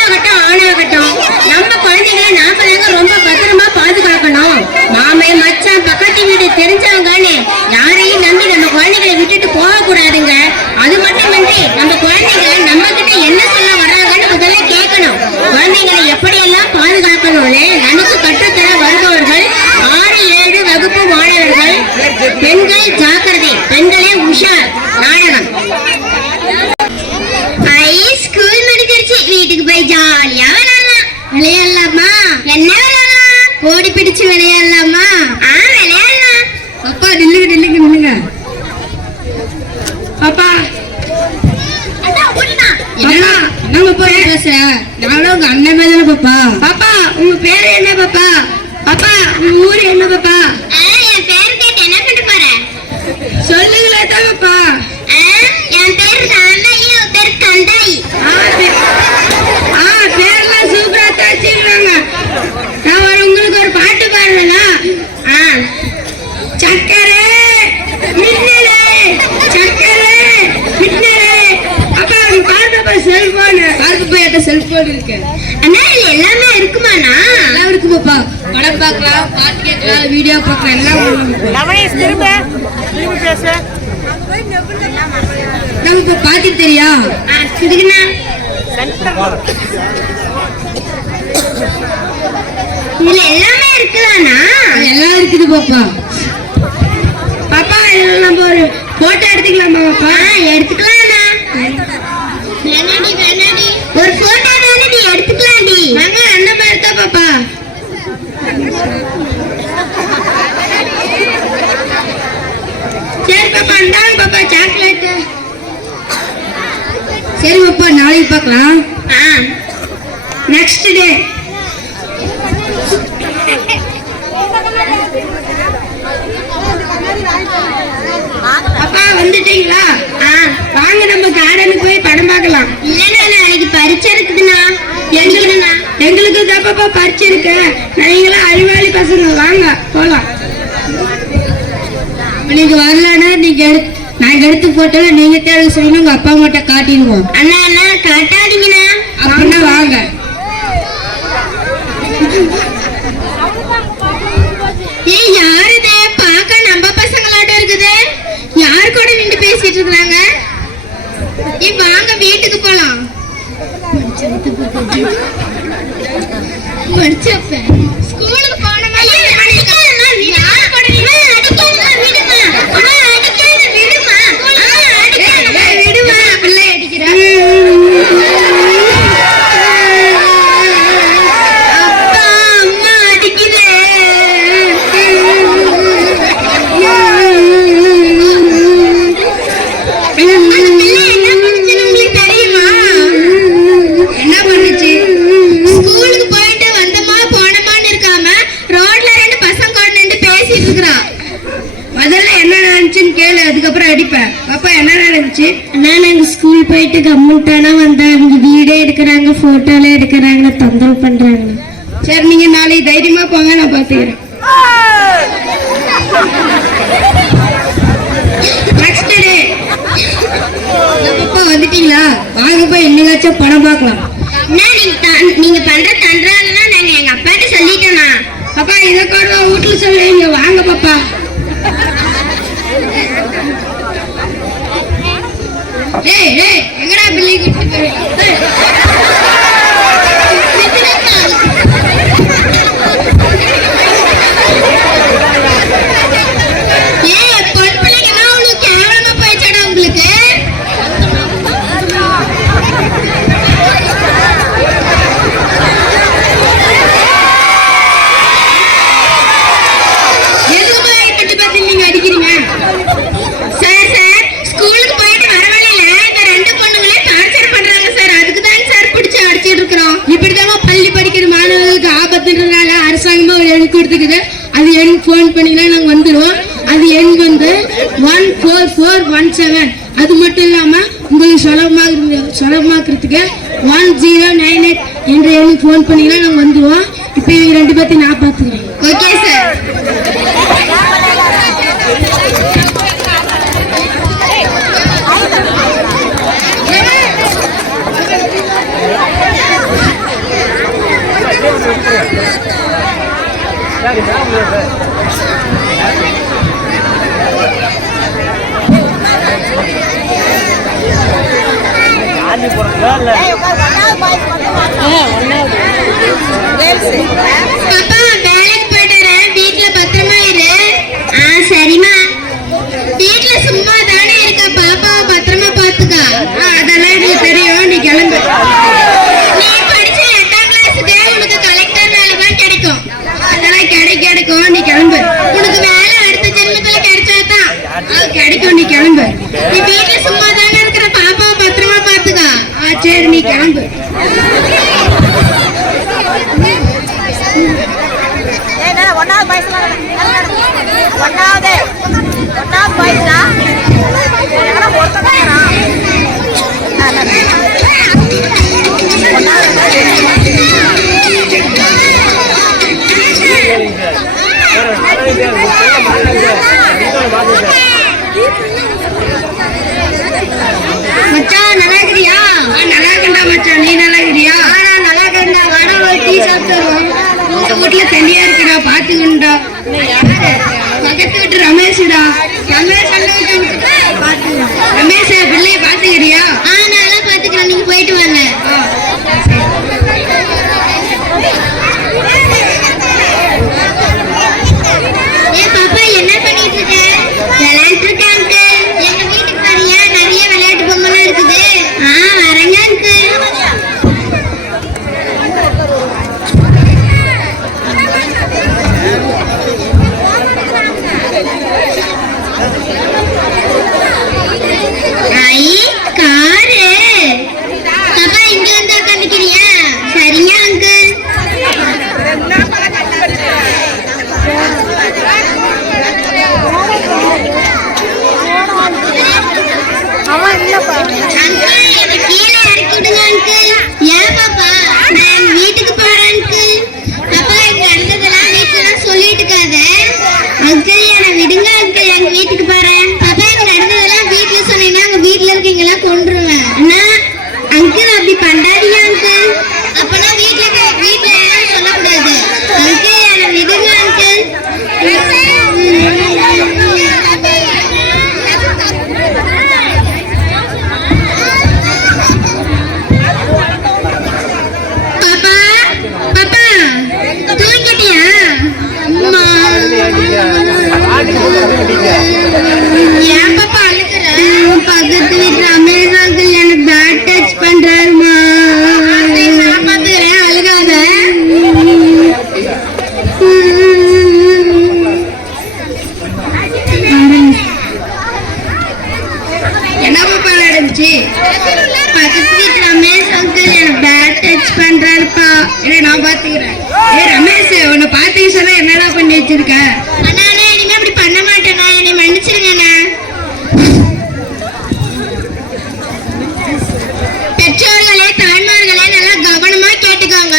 பெண்ணாகட்டும் ஆணாகட்டும் நம்ம குழந்தைகளை நாம ரொம்ப பத்திரமா பாதுகாக்கணும். மாமே மச்சான் பக்கத்து வீடு தெரிஞ்சவங்கன்னு யாரையும் நம்பி நம்ம குழந்தைகளை விட்டுட்டு போக கூடாதுங்க. அது மட்டுமின்றி நம்ம குழந்தைங்க நம்ம கிட்ட என்ன சொல்ல வர்றாங்கன்னு முதல்ல கேட்கணும். குழந்தைகளை எப்படியெல்லாம் பாதுகாக்கணும்னு நமக்கு கற்றுத்தர வருபவர்கள் 6, 7 வகுப்பு மாணவர்கள். பெண்கள் ஜாக்கிரதை, பெண்களே உஷார் நாடகம். ஸ்கூல் முடிஞ்சிருச்சு, வீட்டுக்கு போய் ஜாலியா விளையாடலாம். விளையாடலாமா? என்ன விளையாடலாம்? ஓடி பிடிச்சு விளையாடலாமா? விளையாடலாம். அப்பா நில்லுங்க நில்லுங்க நில்லுங்க. பாப்பா நம்ம போய் பேசுற, நானும் உங்க அண்ணன் மாதிரி பாப்பா. பாப்பா உங்க பேரு என்ன பாப்பா? பாப்பா உங்க ஊரு என்ன பாப்பா? என் பேரு கேட்டு என்ன பண்ண போற? சொல்லுங்களே தான் பாப்பா. என் பேரு ராமையா, பேரு கண்டாய். பேர்லாம் சூப்பரா தச்சிருக்காங்க. நான் உங்களுக்கு ஒரு பாட்டு பாடுறேனா? சக்கரை மின்னலே, சக்கரை மின்னலே. அப்பா பாருப்பா செல்போன். பாருப்பா என்கிட்ட செல்போன் இருக்கு. அண்ணா இதுல எல்லாமே இருக்குமாண்ணா? எல்லாம் இருக்கு பாப்பா. படம் பார்க்கலாம், பாட்டு கேட்கலாம், வீடியோ பார்க்கலாம், எல்லாம் திரும்ப பேச. நமக்கு பாட்டு தெரியா? இதுக்குண்ணா இதுல எல்லாமே இருக்குதாண்ணா? எல்லாம் இருக்குது பாப்பா. பாப்பா இதுல நம்ம ஒரு போட்டோ எடுத்துக்கலாமா பாப்பா? எடுத்துக்கலாம்ண்ணா. ஒரு போட்டோ தானே நீ எடுத்துக்கலாம்டி. நாங்க அந்த மாதிரி தான் பாப்பா. சரி பாப்பா இந்தாங்க பாப்பா சாக்லேட். சரி பாப்பா நாளைக்கு பார்க்கலாம். Next day. அப்பா வந்துட்டீங்களா? வாங்க நம்ம கார்டனுக்கு போய் படம் பார்க்கலாம். இல்லைன்னா நாளைக்கு பரீட்சை இருக்குதுண்ணா. எங்களுக்கு தான் பாப்பா பரீட்சை இருக்கு. நீங்களாம் அறிவாளி பசங்க, வாங்க போலாம். நீங்க வரலன்னா நாங்க எடுத்து போட்டோம், நீங்க தேவை சொல்லணும். உங்க அப்பா அம்மாட்ட காட்டிடுவோம். அண்ணா அண்ணா காட்டாதீங்கண்ணா. அப்படின்னா வாங்க. யாரு இது? பாக்க நம்ம பசங்களாட்டம் இருக்குது. யார் கூட நின்று பேசிட்டு இருக்காங்க? வாங்க வீட்டுக்கு போலாம். ஸ்கூலுக்கு போன மாதிரி ஸ்கூல் போயிட்டு கம்முட்டானா வந்தா அவங்க வீடே எடுக்கிறாங்க, போட்டோல எடுக்கிறாங்க, தொந்தரவு பண்றாங்க. சரி நீங்க நாளைக்கு தைரியமா போங்க, நான் பாத்துக்கிறேன். Next day. அப்பா வந்துட்டீங்களா? வாங்க போய் என்னைக்காச்சும் படம் பார்க்கலாம். நீங்க பண்ற தன்றாங்கன்னா நாங்க எங்க அப்பாட்ட சொல்லிட்டோம்னா. அப்பா இதை கூட வீட்டுல சொல்லுவீங்க. வாங்க பாப்பா. எங்கடா பிள்ளை கூட்டிட்டு அது எண் போன் பண்ணினா நாங்க வந்துடுவோம். அது எண் வந்து 14417. அது மட்டும் இல்லாம உங்களுக்கு சுலபமாக்குறதுக்கு 1098 என்ற எண்ணுக்கு போன் பண்ணினா நாங்க வந்துடுவோம். இப்போ இவங்க ரெண்டு பேர்த்தையும் நான் பார்த்துக்கிறேன். Okay sir. வேலைக்கு போயிட்டு வீட்டுல பத்திரமா இரு. சரிம்மா. வீட்டுல சும்மா தானே இருக்க, பாப்பாவை பத்திரமா பாத்துக்கா. அதெல்லாம் எனக்கு தெரியும், நீ கிளம்பு. நீ படிச்ச 8ஆம் கிளாஸுக்கு உனக்கு கலெக்டர் வேலை தான் கிடைக்கும். அதெல்லாம் கிடைக்கும், நீ கிளம்பு. உனக்கு வேலை அடுத்த ஜென்மத்துல கிடைச்சாதான் கிடைக்கும், நீ கிளம்பு. நீ வீட்டுல சும்மா தானே இருக்கிற, பாப்பாவை பத்திரமா பாத்துக்கா. சரி, நீ கிளம்பு. மச்சான் நல்லா இருக்கிறியா? நல்லா இருக்கா மச்சான், நீ நல்லா இருக்கிறியா? நான் நல்லா இருக்கேன்டா. வாடா ஒரு டீ சாப்பிட்டுருவோம். உங்க வீட்டுல தனியா இருக்குடா, பாத்துக்கண்டா. பக்கத்து வீட்டு ரமேஷ்டா. ரமேஷ் ரமேஷ் பிள்ளைய பாத்துக்கிறியா? நல்லா பாத்துக்கிறேன், நீங்க போயிட்டு வாங்க. பாப்பா என்ன பண்ணிட்டு இருக்க? விளையாட்டு இருக்கேன் அங்கிள். எங்க வீட்டுக்கு வரியா? நிறைய விளையாட்டு பொம்மை இருக்குது. வரேங்க அங்கிள். காரு பாப்பா இங்க வந்து உட்காந்துக்கிறியா? சரிங்க அங்கிள். கீழே இறக்கி விடுங்க அங்கிள். ஏன் பாப்பா? நான் வீட்டுக்கு போறேன் அங்கிள். பாப்பா இங்க நடந்ததெல்லாம் வீட்டுல சொல்லிட்டு இருக்காத அங்கிள். என்னை விடுங்க அங்கிள், எங்க வீட்டுக்கு போறேன். பாப்பா இங்க நடந்ததெல்லாம் வீட்டுல சொன்னீங்கன்னா உங்க வீட்டுல இருக்கீங்களா கொண்டுருவேன். அங்கிள் அப்படி பண்றாதீங்க அங்கிள். அப்பனா வீட்டுல எல்லாம் சொல்லக்கூடாது அங்கிள். என்னை விடுங்க அங்கிள். ஏன் பாப்பா அழுகுற? பக்கத்து வீட்டு ரமேஷ் அங்கிள் எனக்கு பேட் டச் பண்றாருமா. நான் பாத்துக்கிறேன், அழுகாத. என்ன பாப்பா நடந்துச்சு? பக்கத்து வீட்டு ரமேஷ் அங்கிள் எனக்கு பேட் டச் பண்றாருப்பா. நான் பாத்துக்கிறேன். ரமேஷ் உன்னை பாத்து சொன்னா என்னடா பண்ணி வச்சிருக்க? இனிமே அப்படி பண்ண மாட்டேனா, என்னை மன்னிச்சிருங்கண்ணா. பெற்றோர்களே தாய்மார்களே நல்லா கவனமா கேட்டுக்கோங்க.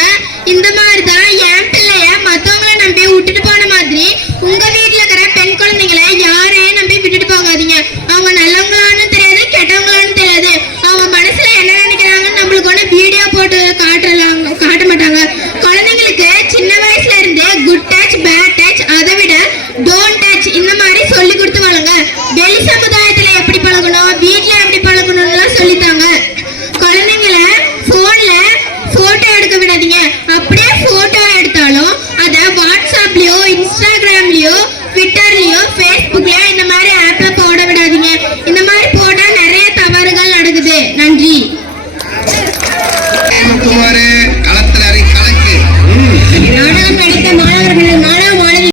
இந்த மாதிரிதான் என் பிள்ளைய மத்தவங்களை நம்பி விட்டுட்டு போன மாதிரி உங்க வீட்டுல இருக்கிற பெண் குழந்தைங்களை யாரையும் நம்பி விட்டுட்டு போகாதீங்க. அவங்க நல்லவங்களான்னு தெரியாது, கெட்டவங்களான்னு தெரியாது. அவங்க மனசுல என்ன நினைக்கிறாங்கன்னு நம்மளுக்கு ஒண்ணு வீடியோ போட்டு காட்ட மாட்டாங்க. குழந்தைங்களுக்கு சின்ன வயசுல இருந்து குட் டச் பேட் டச், அதை விட டோன்ட் டச் இந்த மாதிரி சொல்லி கொடுத்து வளங்க. வெளி சமுதாயத்துல எப்படி பழகணும், வீட்டுல எப்படி பழகணும்னு சொல்லித்தாங்க. குழந்தைங்களை போன்ல போட்டோ எடுக்க விடாதீங்க. அப்படியே போட்டோ எடுத்தாலும் அதை வாட்ஸ்அப்லயோ இன்ஸ்டாகிராம்லயோ ட்விட்டர்லயோ ஃபேஸ்புக்லயோ இந்த மாதிரி ஆப்பை போட விடாதீங்க. இந்த மாதிரி போட்டா நிறைய தவறுகள் நடக்குது. நன்றி.